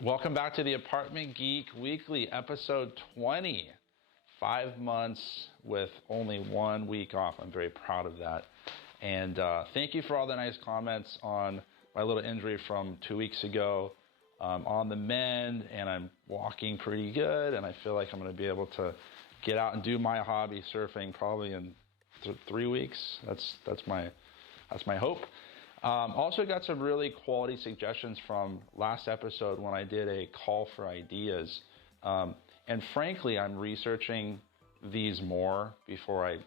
Welcome back to the Apartment Geek Weekly, episode 20. 5 months with only 1 week off. I'm very proud of that. And thank you for all the nice comments on my little injury from 2 weeks ago. On the mend, and I'm walking pretty good, and I feel like I'm going to be able to get out and do my hobby, surfing, probably in 3 weeks. That's my hope. Also got some really quality suggestions from last episode when I did a call for ideas. And frankly, I'm researching these more before I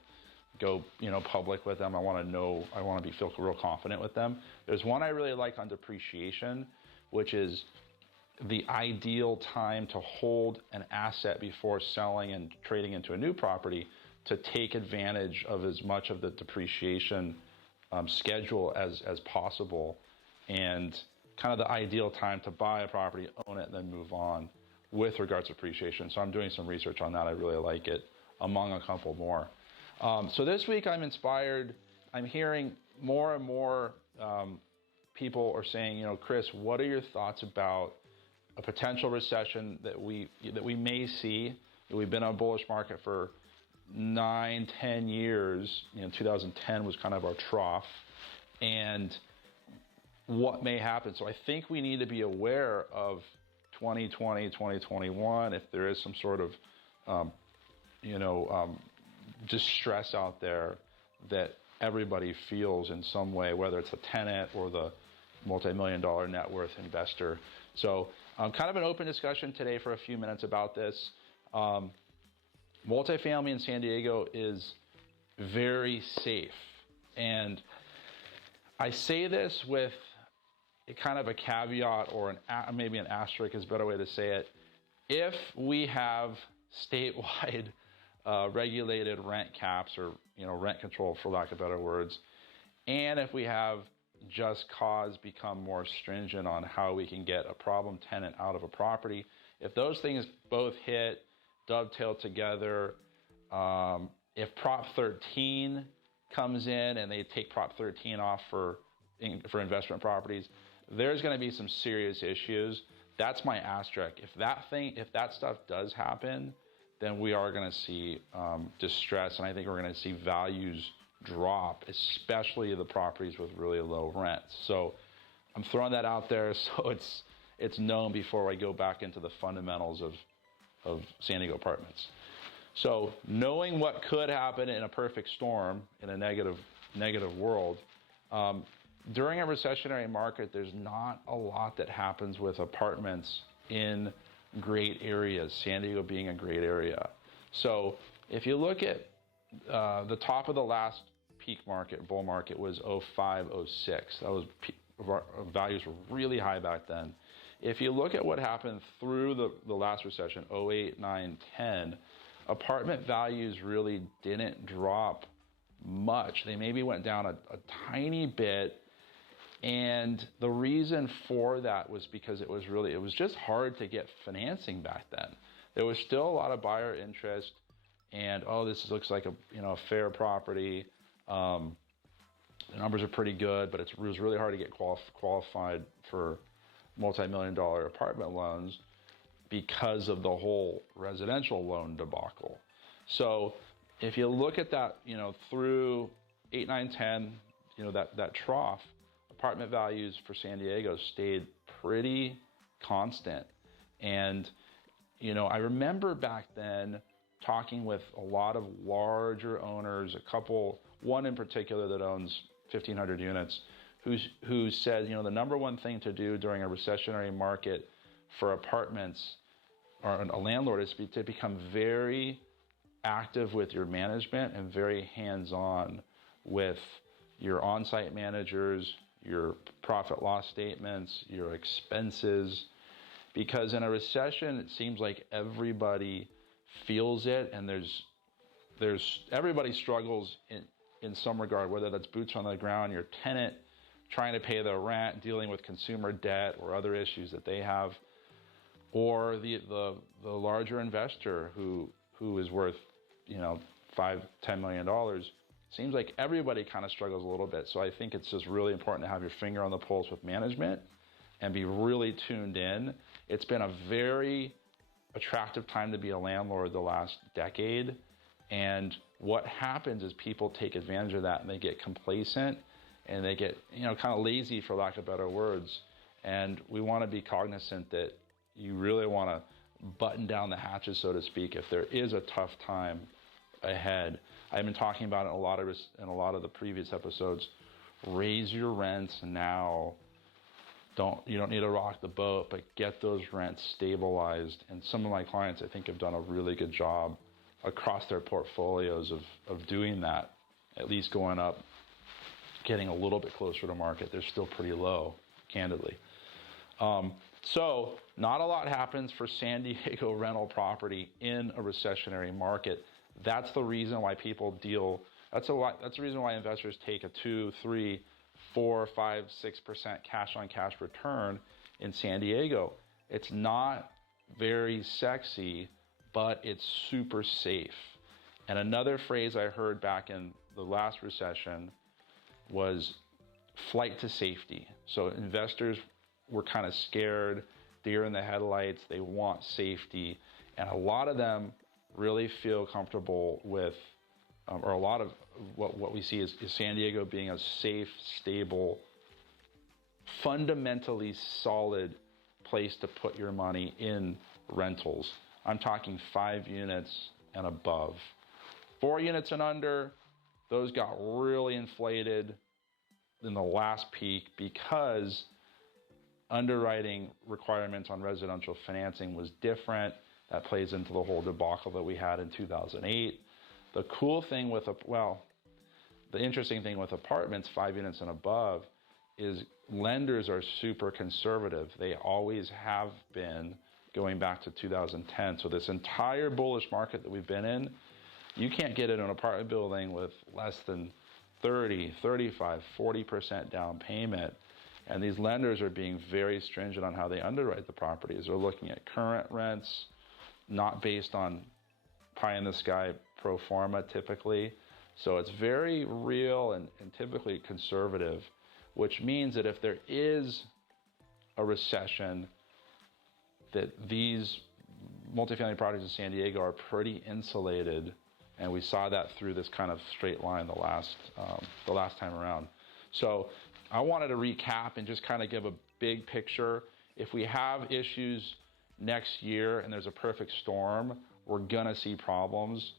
go, public with them. I want to feel real confident with them. There's one I really like on depreciation, which is the ideal time to hold an asset before selling and trading into a new property to take advantage of as much of the depreciation schedule as possible, and kind of the ideal time to buy a property, own it, and then move on with regards to appreciation. So I'm doing some research on that. I really like it, among a couple more. So this week I'm inspired. I'm hearing more and more people are saying, Chris, what are your thoughts about a potential recession that we may see? We've been on a bullish market for 9-10 years. 2010 was kind of our trough, and what may happen. So I think we need to be aware of 2020, 2021, if there is some sort of distress out there that everybody feels in some way, whether it's a tenant or the multi-million-dollar net worth investor. So kind of an open discussion today for a few minutes about this. Multifamily in San Diego is very safe. And I say this with a kind of a caveat, or maybe an asterisk is a better way to say it. If we have statewide regulated rent caps, or rent control, for lack of better words, and if we have just cause become more stringent on how we can get a problem tenant out of a property, if those things both hit, dovetail together, if Prop 13 comes in and they take Prop 13 off for investment properties, there's going to be some serious issues. That's my asterisk. If that stuff does happen, then we are going to see distress, and I think we're going to see values drop, especially the properties with really low rents. So I'm throwing that out there so it's known before I go back into the fundamentals of San Diego apartments. So knowing what could happen in a perfect storm, in a negative world, during a recessionary market, there's not a lot that happens with apartments in great areas, San Diego being a great area. So if you look at the top of the last peak market, bull market, was 05, 06. That was values were really high back then. If you look at what happened through the last recession, 08, 9, 10, apartment values really didn't drop much. They maybe went down a tiny bit. And the reason for that was because it was just hard to get financing back then. There was still a lot of buyer interest, and this looks like a fair property. The numbers are pretty good, but it was really hard to get qualified for multi-million-dollar apartment loans because of the whole residential loan debacle. So if you look at that, through 8, 9, 10, that trough, apartment values for San Diego stayed pretty constant. And, I remember back then talking with a lot of larger owners, one in particular that owns 1,500 units, who said, the number one thing to do during a recessionary market for apartments, or a landlord, is to become very active with your management and very hands-on with your on-site managers, your profit loss statements, your expenses. Because in a recession, it seems like everybody feels it, and everybody struggles in some regard, whether that's boots on the ground, your tenant trying to pay their rent, dealing with consumer debt or other issues that they have, or the larger investor who is worth $5-10 million. Seems like everybody kind of struggles a little bit. So I think it's just really important to have your finger on the pulse with management and be really tuned in. It's been a very attractive time to be a landlord the last decade. And what happens is people take advantage of that and they get complacent and they get, kind of lazy, for lack of better words. And we want to be cognizant that you really want to button down the hatches, so to speak, if there is a tough time ahead. I've been talking about it in a lot of the previous episodes. Raise your rents now. You don't need to rock the boat, but get those rents stabilized. And some of my clients, I think, have done a really good job across their portfolios of doing that, at least going up, getting a little bit closer to market. They're still pretty low, candidly. So not a lot happens for San Diego rental property in a recessionary market. That's the reason why people deal. That's the reason why investors take a 2, 3, 4, 5, 6% cash-on-cash return in San Diego. It's not very sexy, but it's super safe. And another phrase I heard back in the last recession was flight to safety. So investors were kind of scared, deer in the headlights, they want safety. And a lot of them really feel comfortable with, or a lot of what we see is San Diego being a safe, stable, fundamentally solid place to put your money in rentals. I'm talking 5 units and above. 4 units and under, those got really inflated in the last peak because underwriting requirements on residential financing was different. That plays into the whole debacle that we had in 2008. The cool thing with, the interesting thing with apartments, 5 units and above, is lenders are super conservative. They always have been, going back to 2010. So this entire bullish market that we've been in, you can't get in an apartment building with less than 30, 35, 40% down payment. And these lenders are being very stringent on how they underwrite the properties. They're looking at current rents, not based on pie in the sky pro forma typically. So it's very real and typically conservative, which means that if there is a recession, that these multifamily properties in San Diego are pretty insulated. And we saw that through this kind of straight line the last time around. So I wanted to recap and just kind of give a big picture. If we have issues next year and there's a perfect storm, we're gonna see problems,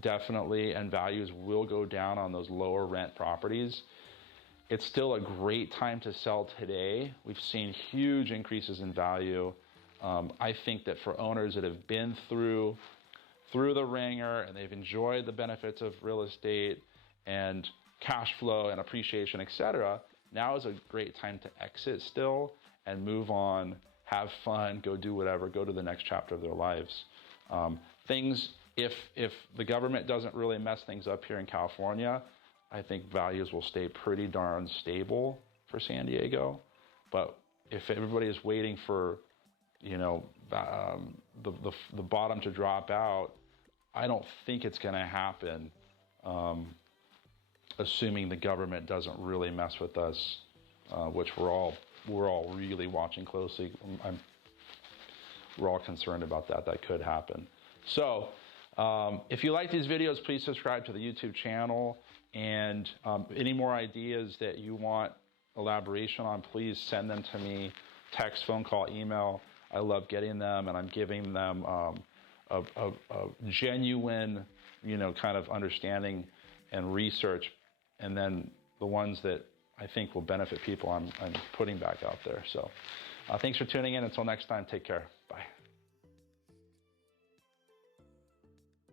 definitely, and values will go down on those lower rent properties. It's still a great time to sell today. We've seen huge increases in value. I think that for owners that have been through the ringer and they've enjoyed the benefits of real estate and cash flow and appreciation, etc., now is a great time to exit still and move on, have fun, go do whatever, go to the next chapter of their lives. If the government doesn't really mess things up here in California, I think values will stay pretty darn stable for San Diego. But if everybody is waiting for, the bottom to drop out, I don't think it's going to happen, assuming the government doesn't really mess with us, which we're all really watching closely. We're all concerned about that. That could happen. So if you like these videos, please subscribe to the YouTube channel. And any more ideas that you want elaboration on, please send them to me. Text, phone call, email. I love getting them, and I'm giving them a genuine, kind of understanding and research. And then the ones that I think will benefit people, I'm putting back out there. So thanks for tuning in. Until next time, take care.